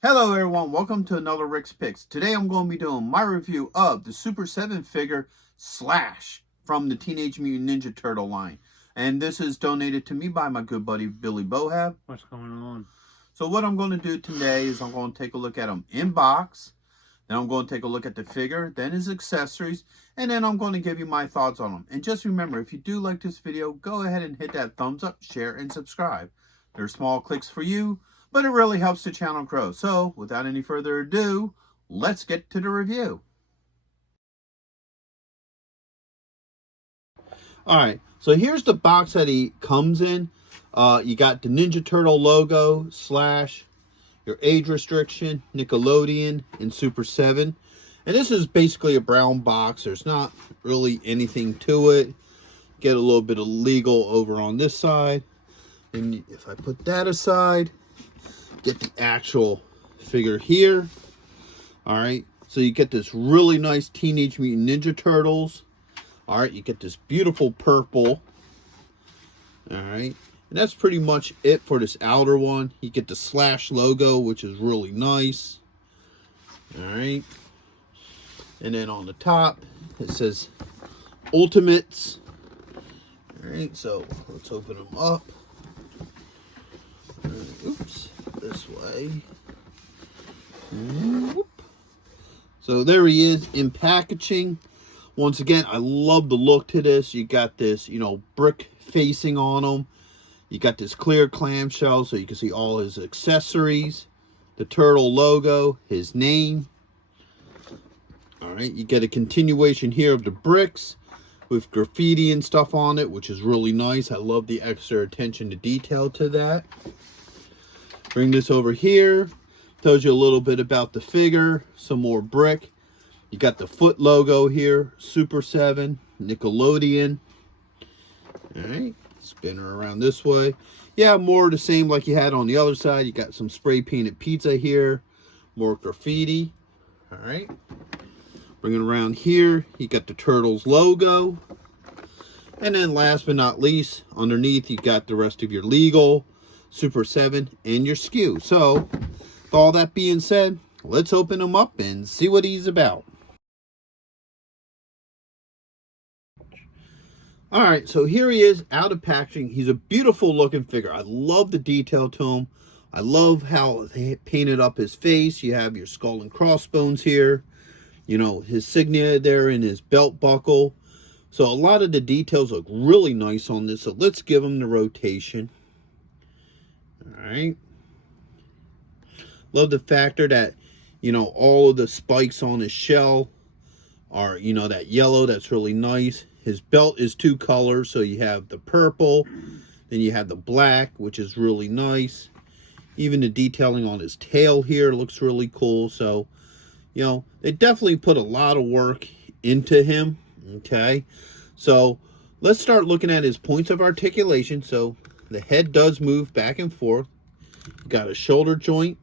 Hello everyone, welcome to another Rick's Picks. Today I'm going to be doing my review of the Super 7 figure Slash from the Teenage Mutant Ninja Turtle line. And this is donated to me by my good buddy Billy Bohab. What's going on? So what I'm going to do today is I'm going to take a look at him in box. Then I'm going to take a look at the figure, then his accessories, and then I'm going to give you my thoughts on him. And just remember, if you do like this video, go ahead and hit that thumbs up, share, and subscribe. They're small clicks for you, but it really helps the channel grow. So without any further ado, let's get to the review. Alright, so here's the box that he comes in. You got the Ninja Turtle logo, Slash, your age restriction, Nickelodeon, and Super 7. And this is basically a brown box. There's not really anything to it. Get a little bit of legal over on this side. And if I put that aside, get the actual figure here. Alright, so you get this really nice Teenage Mutant Ninja Turtles. Alright, you get this beautiful purple. Alright, and that's pretty much it for this outer one. You get the Slash logo, which is really nice. Alright, and then on the top, it says Ultimates. Alright, so let's open them up. Oops, this way. So there he is in packaging. Once again, I love the look to this. You got this, brick facing on him. You got this clear clamshell so you can see all his accessories. The turtle logo, his name. Alright, you get a continuation here of the bricks with graffiti and stuff on it, which is really nice. I love the extra attention to detail to that. Bring this over here. Tells you a little bit about the figure. Some more brick. You got the foot logo here. Super 7. Nickelodeon. Alright. Spin her around this way. Yeah, more the same like you had on the other side. You got some spray painted pizza here. More graffiti. Alright. Bring it around here. You got the Turtles logo. And then last but not least, underneath you got the rest of your legal, Super 7, and your SKU. So, with all that being said, let's open him up and see what he's about. Alright, so here he is out of packaging. He's a beautiful looking figure. I love the detail to him. I love how they painted up his face. You have your skull and crossbones here. His signet there in his belt buckle. So a lot of the details look really nice on this. So let's give him the rotation. Alright. Love the factor that, all of the spikes on his shell are, that yellow. That's really nice. His belt is two colors. So you have the purple. Then you have the black, which is really nice. Even the detailing on his tail here looks really cool. So, they definitely put a lot of work into him. Okay. So let's start looking at his points of articulation. So the head does move back and forth. You got a shoulder joint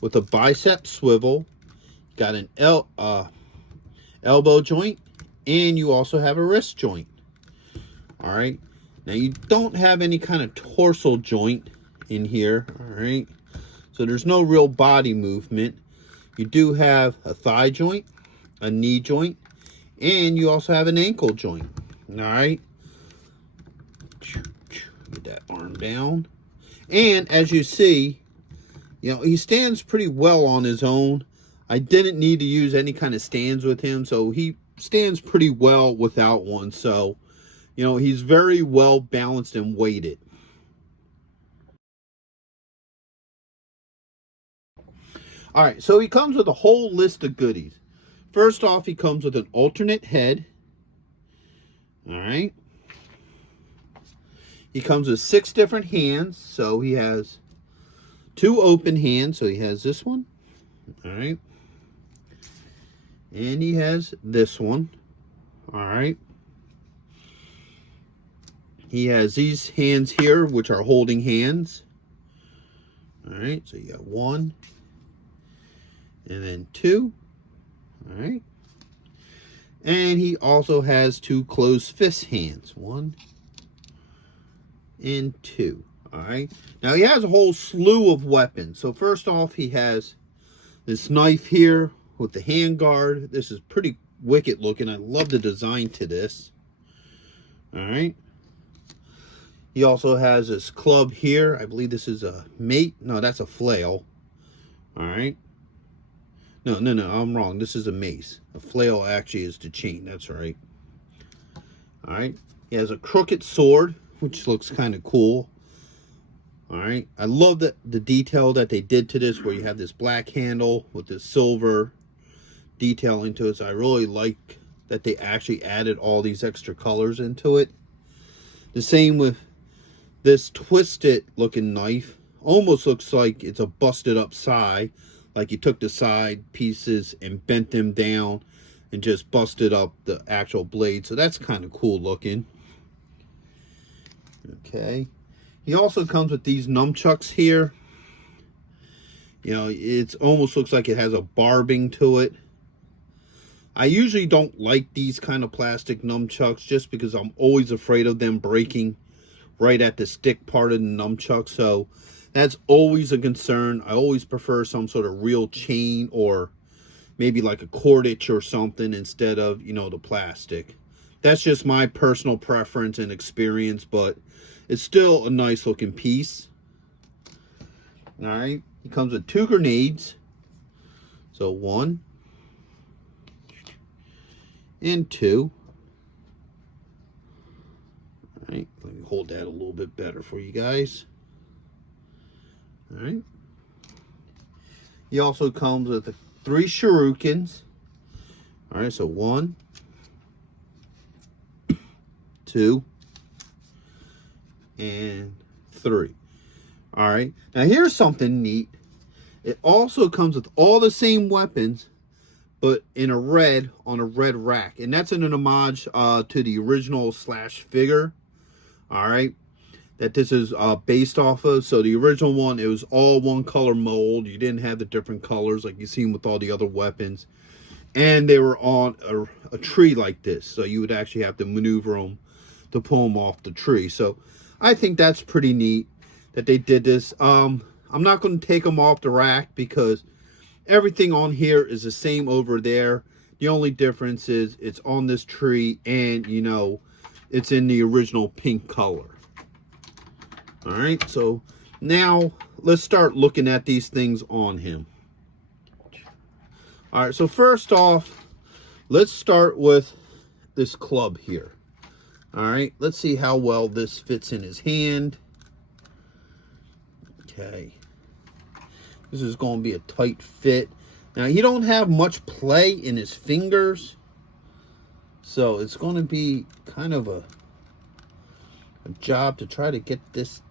with a bicep swivel. You got an elbow joint, and you also have a wrist joint. All right. Now you don't have any kind of dorsal joint in here. All right. So there's no real body movement. You do have a thigh joint, a knee joint, and you also have an ankle joint. All right. Get that arm down. And as you see, he stands pretty well on his own. I didn't need to use any kind of stands with him, so he stands pretty well without one. So, he's very well balanced and weighted. All right, so he comes with a whole list of goodies. First off, he comes with an alternate head. All right. He comes with 6 different hands. So he has 2 open hands. So he has this one. All right. And he has this one. All right. He has these hands here, which are holding hands. All right. So you got 1. And then 2. All right. And he also has 2 closed fist hands. 1 and 2. All right. Now he has a whole slew of weapons. So first off, he has This knife here with the hand guard. This is pretty wicked looking. I love the design to this. All right. He also has this club here. I believe this is a mate. No, that's a flail. All right. No, I'm wrong. This is a mace. A flail actually is the chain. That's right. All right. He has a crooked sword, which looks kind of cool. All right. I love the detail that they did to this, where you have this black handle with this silver detail into it. So I really like that they actually added all these extra colors into it. The same with this twisted looking knife. Almost looks like it's a busted up side, like you took the side pieces and bent them down and just busted up the actual blade. So that's kind of cool looking. Okay. He also comes with these nunchucks here. You know, it almost looks like it has a barbing to it. I usually don't like these kind of plastic nunchucks just because I'm always afraid of them breaking right at the stick part of the nunchuck. So that's always a concern. I always prefer some sort of real chain, or maybe like a cordage or something, instead of, you know, the plastic. That's just my personal preference and experience, but it's still a nice looking piece. All right. He comes with 2 grenades. So 1 and 2. All right, let me hold that a little bit better for you guys. All right. He also comes with 3 shurikens. All right, so 1, 2, and 3. All right. Now here's something neat. It also comes with all the same weapons, but in a red, on a red rack, and that's an homage to the original Slash figure. All right, that this is based off of. So the original one, it was all one color mold. You didn't have the different colors like you seen with all the other weapons, and they were on a tree like this. So you would actually have to maneuver them to pull them off the tree. So I think that's pretty neat that they did this. I'm not going to take them off the rack because everything on here is the same over there. The only difference is it's on this tree, and you know, it's in the original pink color. All right, so now let's start looking at these things on him. All right, so first off, let's start with this club here. All right, let's see how well this fits in his hand. Okay. This is going to be a tight fit. Now, he don't have much play in his fingers, so it's going to be kind of a job to try to get this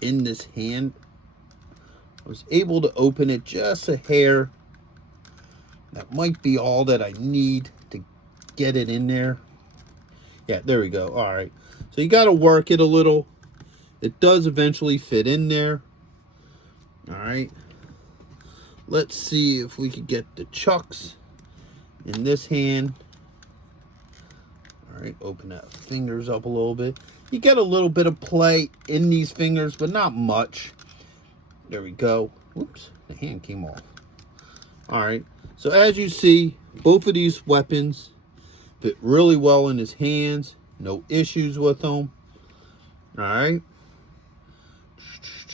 in this hand. I was able to open it just a hair. That might be all that I need to get it in there. Yeah, there we go. All right. So you got to work it a little. It does eventually fit in there. All right. Let's see if we could get the chucks in this hand. All right, open that fingers up a little bit. You get a little bit of play in these fingers, but not much. There we go. Whoops, the hand came off. All right, so as you see, both of these weapons fit really well in his hands. No issues with them. All right.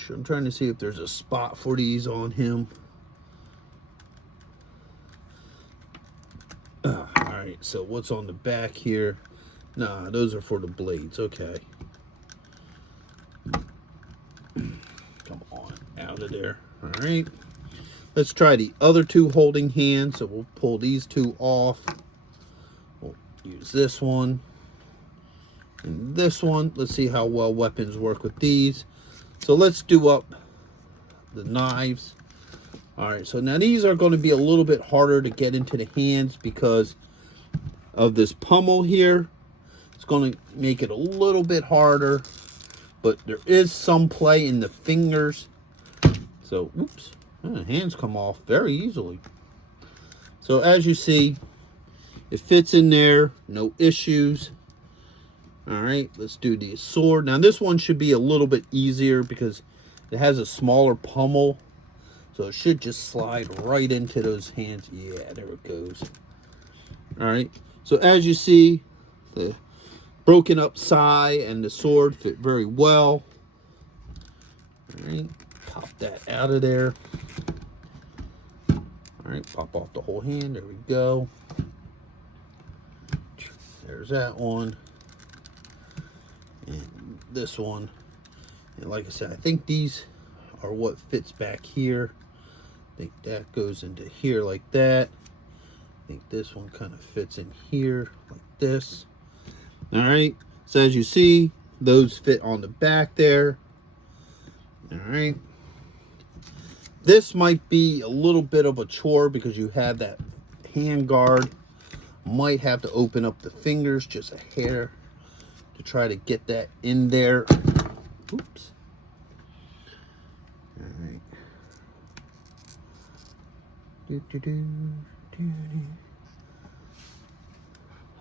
I'm trying to see if there's a spot for these on him. All right, so what's on the back here? Nah, those are for the blades. Okay. Come on, out of there. All right. Let's try the other 2 holding hands. So we'll pull these 2 off. We'll use this one and this one. Let's see how well weapons work with these. So let's do up the knives. All right, so now these are going to be a little bit harder to get into the hands because of this pommel here. It's going to make it a little bit harder, but there is some play in the fingers. So, oops, hands come off very easily. So as you see, it fits in there, no issues. All right, let's do the sword. Now this one should be a little bit easier because it has a smaller pommel So it should just slide right into those hands. Yeah, there it goes. All right. So as you see, the broken up sai and the sword fit very well. All right. Pop that out of there. All right. Pop off the whole hand. There we go. There's that one. And this one. And like I said, I think these are what fits back here. I think that goes into here like that. I think this one kind of fits in here like this. All right. So as you see, those fit on the back there. All right. This might be a little bit of a chore because you have that hand guard. Might have to open up the fingers just a hair to try to get that in there. Oops. All right.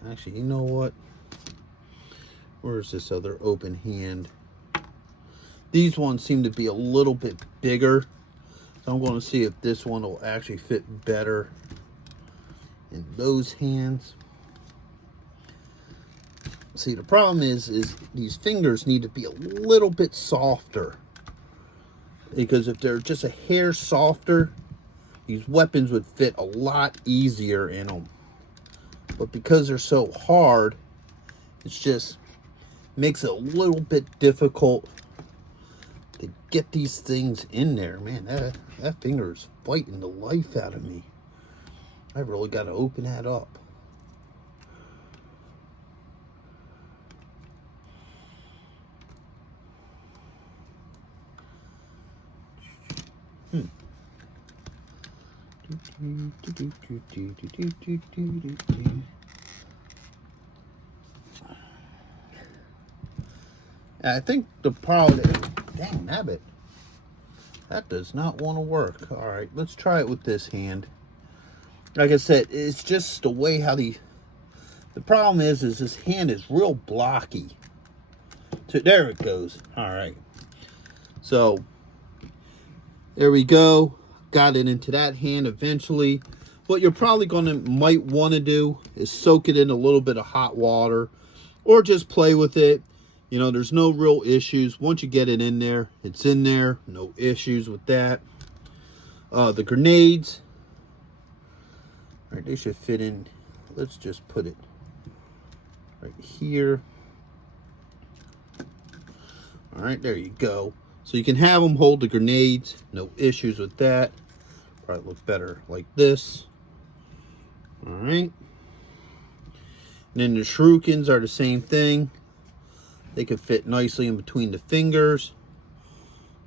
Actually, you know what? Where's this other open hand? These ones seem to be a little bit bigger. So I'm going to see if this one will actually fit better in those hands. See, the problem is these fingers need to be a little bit softer. Because if they're just a hair softer, these weapons would fit a lot easier in them. But because they're so hard, it's just makes it a little bit difficult to get these things in there. Man, that finger is fighting the life out of me. I really got to open that up. I think the problem is, dang nabbit, that does not want to work. All right, let's try it with this hand. Like I said, it's just the way how the problem is this hand is real blocky. So there it goes. All right, so there we go. Got it into that hand eventually. What you're probably might want to do is soak it in a little bit of hot water or just play with it. You know, there's no real issues. Once you get it in there, it's in there. No issues with that. The grenades, all right, they should fit in. Let's just put it right here. All right, there you go. So you can have them hold the grenades. No issues with that. Probably look better like this. All right. And then the shurikens are the same thing. They can fit nicely in between the fingers.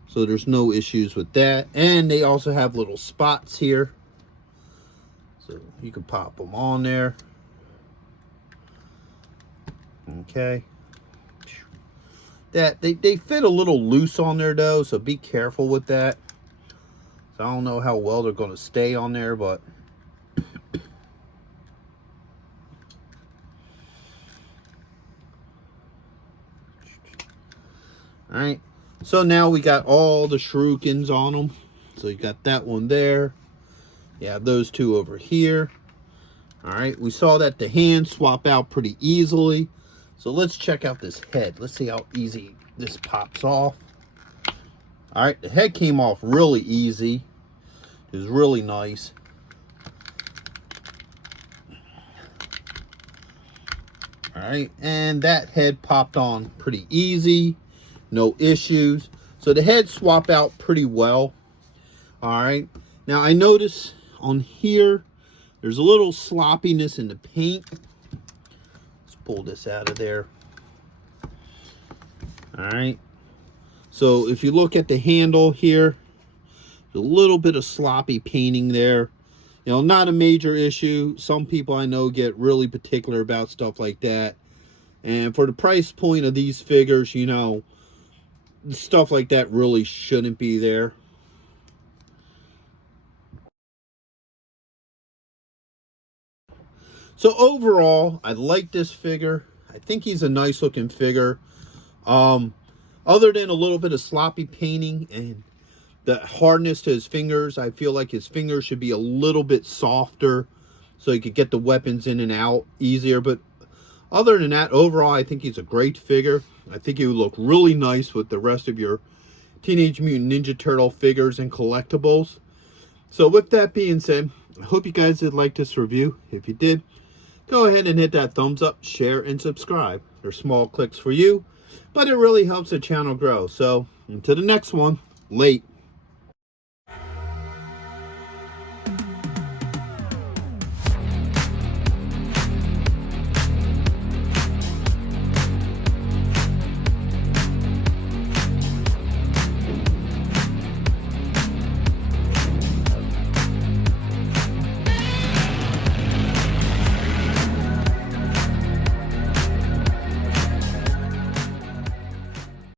So there's no issues with that. And they also have little spots here. So you can pop them on there. Okay. That they fit a little loose on there though, so be careful with that. So I don't know how well they're going to stay on there, but all right. So now we got all the shurikens on them. So you got that one there. You have those two over here. All right. We saw that the hands swap out pretty easily. So let's check out this head. Let's see how easy this pops off. All right. The head came off really easy. It was really nice. All right. And that head popped on pretty easy. No issues. So the heads swap out pretty well. All right. Now I notice on here, there's a little sloppiness in the paint. Let's pull this out of there. All right. So if you look at the handle here, there's a little bit of sloppy painting there. You know, not a major issue. Some people I know get really particular about stuff like that. And for the price point of these figures, you know, stuff like that really shouldn't be there. So overall, I like this figure. I think he's a nice looking figure. Other than a little bit of sloppy painting and The hardness to his fingers, I feel like his fingers should be a little bit softer so he could get the weapons in and out easier. But other than that, overall, I think he's a great figure. I think he would look really nice with the rest of your Teenage Mutant Ninja Turtle figures and collectibles. So with that being said, I hope you guys did like this review. If you did, go ahead and hit that thumbs up, share, and subscribe. They're small clicks for you, but it really helps the channel grow. So until the next one, late.